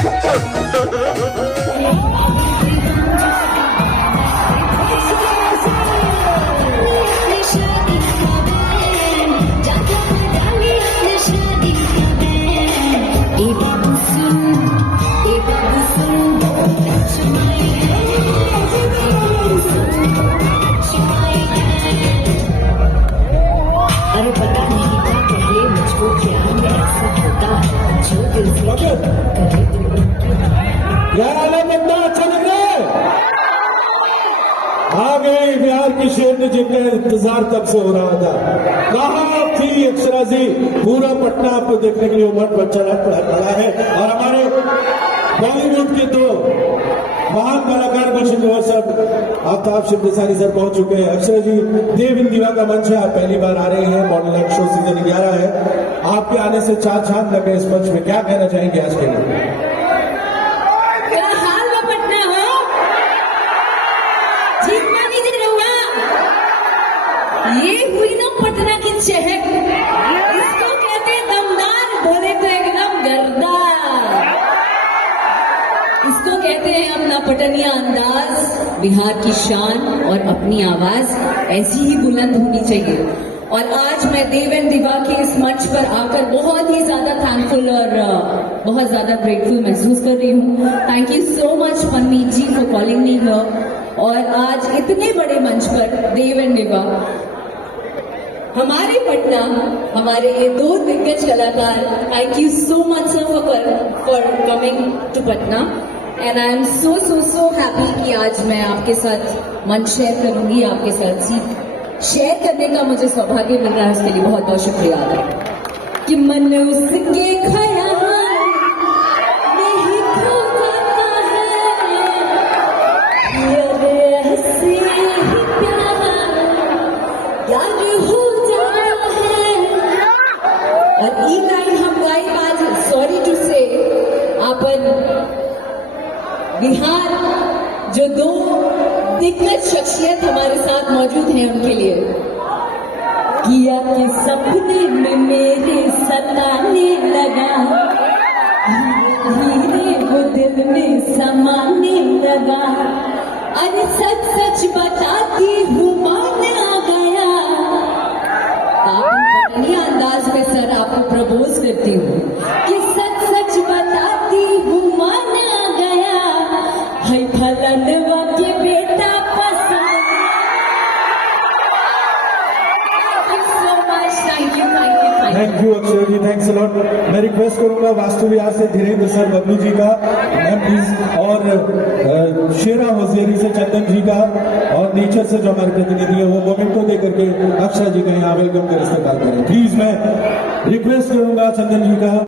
अरे पता नहीं था पहले मुझको क्या ऐसा होता जो दिल से करे यार आला बंदा अच्छा लग रहा है। आ गए बिहार की शेर ने जिनका इंतजार तब से हो रहा था। कहा थी अक्षरा जी, पूरा पटना आपको देखने के लिए उमड़ पर चढ़ा खड़ा है। और हमारे बॉलीवुड के तो महान कलाकार गुलशन जौहर साहब, आफ्ताब शिवसानी सर पहुंच चुके हैं। अक्षरा जी, देव इन दीवा का मंच है, आप पहली बार आ रही हैं, मॉडल एक्ट शो सीजन 11 है। आपके आने से चार चांद लगे इस मंच में, क्या कहना चाहेंगे आज के लिए? ये हुई ना पटना की चहक, इसको कहते हैं दमदार, बोले तो एकदम गर्दा। इसको कहते हैं अपना पटनिया अंदाज, बिहार की शान और अपनी आवाज ऐसी ही बुलंद होनी चाहिए। और आज मैं देव एंड दिवा के इस मंच पर आकर बहुत ही ज्यादा थैंकफुल और बहुत ज्यादा ग्रेटफुल महसूस कर रही हूँ। Thank you so much Manmeet ji for calling me here. और आज इतने बड़े मंच पर देव एंड दिवा, हमारे पटना, हमारे ये दो दिग्गज कलाकार, thank you so much sir for coming to Patna. And I am so happy कि आज मैं आपके साथ मंच शेयर करूंगी, आपके साथ सीट शेयर करने का मुझे सौभाग्य मिल रहा है, उसके लिए बहुत बहुत शुक्रिया अदा। कि मन उसके ख्याल में ही खो जाता है, ये ऐसे ही प्यार याद हो जाता है। और ये लाइन हम गाई आज, सॉरी टू से, अपन बिहार जो दो दिग्गज शख्सियत हमारे साथ मौजूद हैं उनके लिए। किया कि सपने में मेरे सताने लगा, धीरे वो दिल में समाने लगा। अरे सच सच बताती हूँ मान आ गया। अपनी अंदाज में सर आपको प्रपोज करती हूँ कि सच सच बताती हूँ मान आ गया। है फलनवा के बेटा पसंद। Thank you Akshara ji, thanks a lot. मैं रिक्वेस्ट करूंगा वास्तु विहार से धीरेन्द्र सर बबलू जी का मैम प्लीज, और शेरा होशियारी से चंदन जी का, और नेचर से जो हमारे प्रतिनिधि है वो मोमेंटो दे करके अक्षरा जी का यहाँ वेलकम का इस्तेमाल करें प्लीज। मैं रिक्वेस्ट करूंगा चंदन जी का।